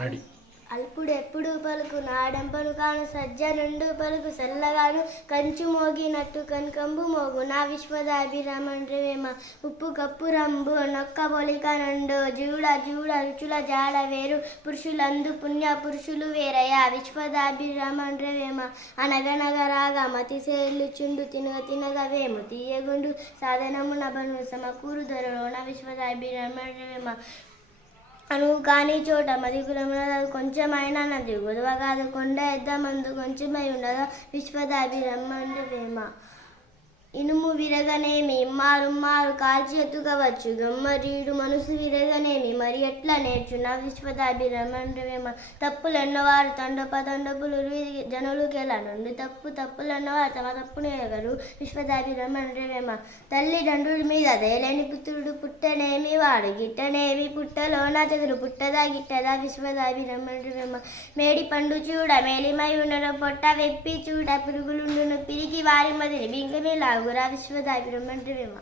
Ready. అల్పుడెప్పుడు పలుకు నాడంపను కాను సజ్జనుండు పలుకు సల్లగాను కంచు మోగినట్టు కనకంబు మోగు నా విశ్వదాభిరామండ్రవేమ ఉప్పు కప్పు రంబు నొక్క పొలిక నండు జూడ జూడ రుచుల జాడ వేరు పురుషులందు పుణ్య పురుషులు వేరయ విశ్వదాభిరామండ్రవేమ అనగనగరాగా మతిసేల్లుచుండు తినగ తినగ వేము తీయగుండు సాధనము నభను సమకూరు ధరలోన విశ్వదాభిరామండ్రవేమ అనువు కాని చోట మది కులమున కొంచెమైనా నది గొడవ కాదు కొండ ఎద్ద మందు కొంచెమై ఉండగా విశ్వదాభిరమ్మండ్రవేమ ఇనుము విరగనేమి ఇమ్మారు కాల్చి ఎత్తుకవచ్చు గమ్మరీడు మనసు విరగనేమి మరి ఎట్లా నేర్చున్న విశ్వదాభిరమండ్రవేమ తప్పులెన్నవారు తండపులు జనులుకెలా నుండి తప్పులన్నవారు తమ తప్పును ఎగరు విశ్వదాభిరమండ్రవేమ తల్లిదండ్రుల మీద దేలేని పుత్రుడు పుట్టనేమి వాడు గిట్టనేమి పుట్టలోన చదురు పుట్టదా గిట్టదా విశ్వదాభిరమండ్రవేమ మేడి పండు చూడ మేలిమై ఉండడం పొట్ట వెప్పి చూడ పురుగులుండును పిరికి వారి మదిని బింగమే లాగురా విశ్వదాభిరమండ్రవేమ.